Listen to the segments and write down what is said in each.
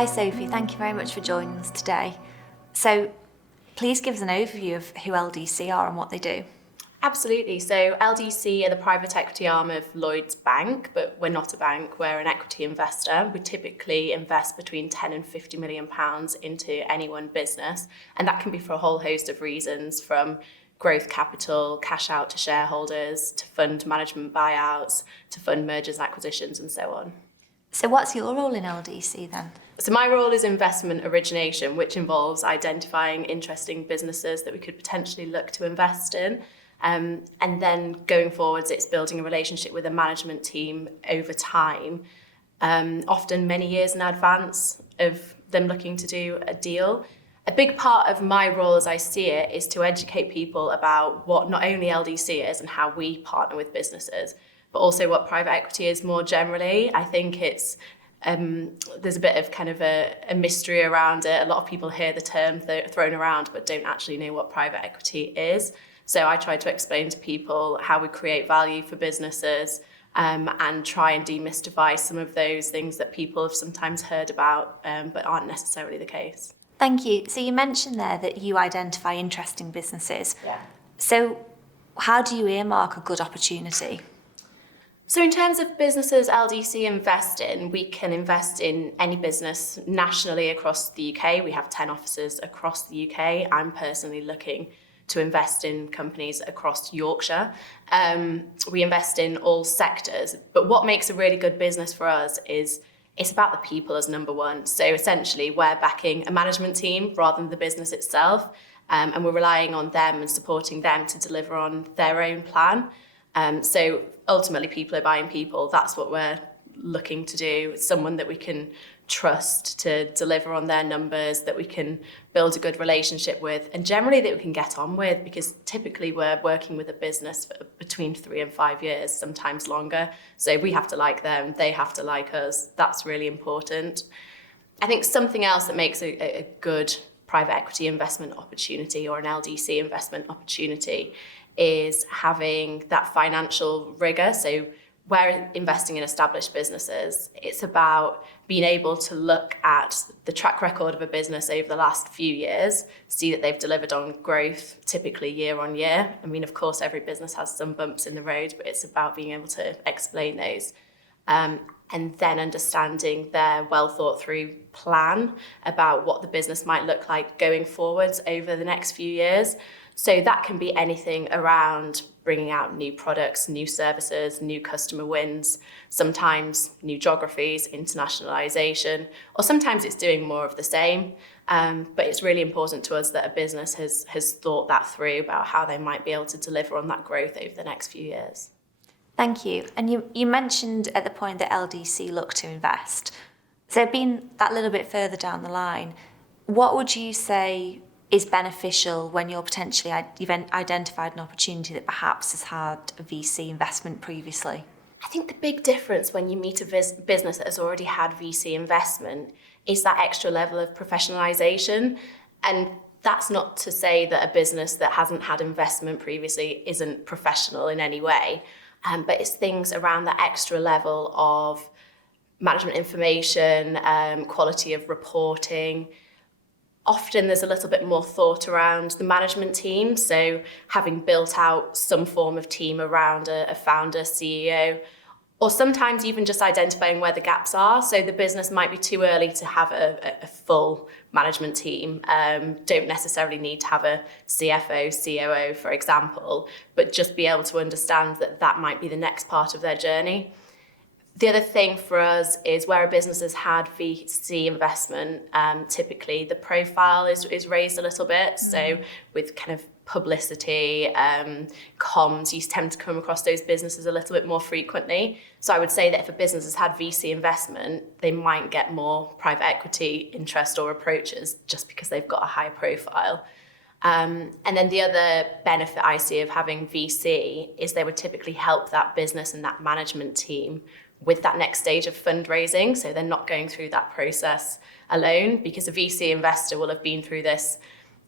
Hi Sophie, thank you very much for joining us today. So please give us an overview of who LDC are and what they do. Absolutely. So LDC are the private equity arm of Lloyds Bank, but we're not a bank, we're an equity investor. We typically invest between 10 and 50 million pounds into any one business, and that can be for a whole host of reasons, from growth capital, cash out to shareholders, to fund management buyouts, to fund mergers and acquisitions, and so on. So what's your role in LDC then? So my role is investment origination, which involves identifying interesting businesses that we could potentially look to invest in. And then going forwards, it's building a relationship with a management team over time, often many years in advance of them looking to do a deal. A big part of my role as I see it is to educate people about what not only LDC is and how we partner with businesses, but also what private equity is more generally. I think it's there's a bit of kind of a mystery around it. A lot of people hear the term thrown around but don't actually know what private equity is. So I try to explain to people how we create value for businesses, and try and demystify some of those things that people have sometimes heard about but aren't necessarily the case. Thank you. So you mentioned there that you identify interesting businesses. Yeah. So how do you earmark a good opportunity? So in terms of businesses LDC invest in, we can invest in any business nationally across the UK. We have 10 offices across the UK. I'm personally looking to invest in companies across Yorkshire. We invest in all sectors, but what makes a really good business for us is it's about the people as number one. So essentially we're backing a management team rather than the business itself, and we're relying on them and supporting them to deliver on their own plan. So ultimately people are buying people. That's what we're looking to do. It's someone that we can trust to deliver on their numbers, that we can build a good relationship with, and generally that we can get on with, because typically we're working with a business for between 3 and 5 years, sometimes longer. So we have to like them, they have to like us. That's really important. I think something else that makes a good private equity investment opportunity or an LDC investment opportunity is having that financial rigor. So we're investing in established businesses. It's about being able to look at the track record of a business over the last few years, see that they've delivered on growth, typically year on year. I mean, of course, every business has some bumps in the road, but it's about being able to explain those. And then understanding their well thought through plan about what the business might look like going forwards over the next few years. So that can be anything around bringing out new products, new services, new customer wins, sometimes new geographies, internationalization, or sometimes it's doing more of the same. But it's really important to us that a business has thought that through about how they might be able to deliver on that growth over the next few years. Thank you. And you mentioned at the point that LDC look to invest. So being that little bit further down the line, what would you say is beneficial when you've identified an opportunity that perhaps has had a VC investment previously? I think the big difference when you meet a business that has already had VC investment is that extra level of professionalization. And that's not to say that a business that hasn't had investment previously isn't professional in any way, but it's things around that extra level of management information, quality of reporting. Often there's a little bit more thought around the management team. So having built out some form of team around a founder, CEO, or sometimes even just identifying where the gaps are. So the business might be too early to have a full management team. Don't necessarily need to have a CFO, COO, for example, but just be able to understand that might be the next part of their journey. The other thing for us is where a business has had VC investment, typically the profile is raised a little bit. So with kind of publicity, comms, you tend to come across those businesses a little bit more frequently. So I would say that if a business has had VC investment, they might get more private equity interest or approaches just because they've got a higher profile. And then the other benefit I see of having VC is they would typically help that business and that management team with that next stage of fundraising. So they're not going through that process alone, because a VC investor will have been through this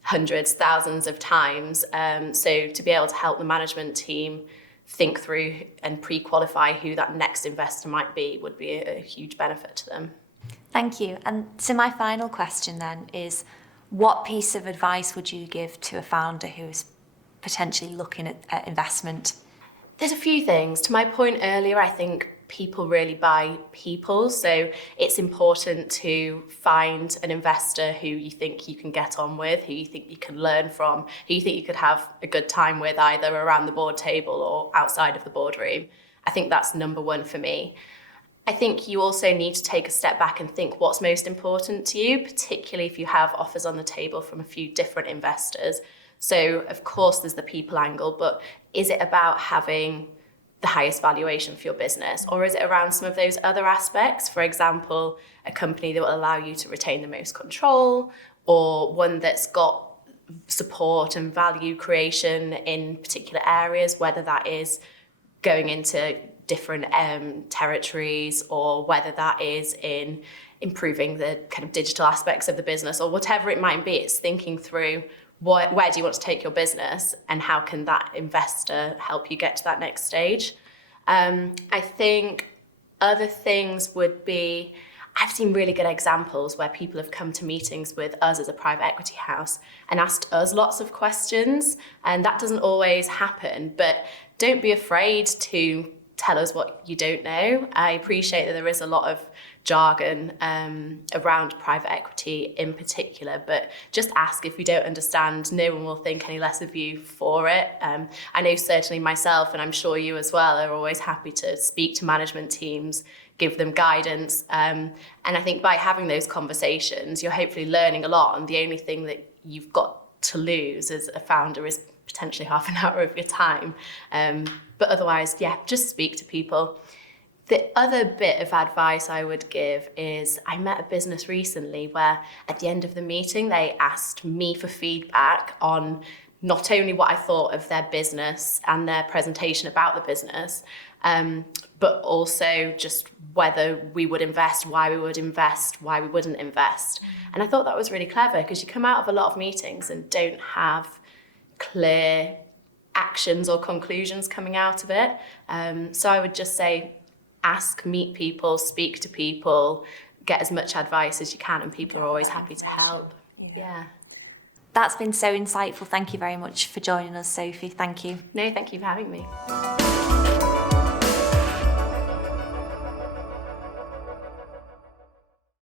hundreds, thousands of times. So to be able to help the management team think through and pre-qualify who that next investor might be would be a huge benefit to them. Thank you. And so my final question then is, what piece of advice would you give to a founder who is potentially looking at investment? There's a few things. To my point earlier, I think people really buy people. So it's important to find an investor who you think you can get on with, who you think you can learn from, who you think you could have a good time with, either around the board table or outside of the boardroom. I think that's number one for me. I think you also need to take a step back and think what's most important to you, particularly if you have offers on the table from a few different investors. So, of course, there's the people angle, but is it about having the highest valuation for your business? Or is it around some of those other aspects? For example, a company that will allow you to retain the most control, or one that's got support and value creation in particular areas, whether that is going into different territories, or whether that is in improving the kind of digital aspects of the business, or whatever it might be. It's thinking through where do you want to take your business, and how can that investor help you get to that next stage. I think other things would be, I've seen really good examples where people have come to meetings with us as a private equity house and asked us lots of questions, and that doesn't always happen, but don't be afraid to tell us what you don't know. I appreciate that there is a lot of jargon around private equity in particular, but just ask. If you don't understand, no one will think any less of you for it. I know certainly myself, and I'm sure you as well, are always happy to speak to management teams, give them guidance. And I think by having those conversations, you're hopefully learning a lot, and the only thing that you've got to lose as a founder is potentially half an hour of your time. But otherwise, yeah, just speak to people. The other bit of advice I would give is, I met a business recently where at the end of the meeting, they asked me for feedback on not only what I thought of their business and their presentation about the business, but also just whether we would invest, why we would invest, why we wouldn't invest. And I thought that was really clever, because you come out of a lot of meetings and don't have clear actions or conclusions coming out of it. So I would just say, ask, meet people, speak to people, get as much advice as you can, and people are always happy to help. Yeah. That's been so insightful. Thank you very much for joining us, Sophie. Thank you. No, thank you for having me.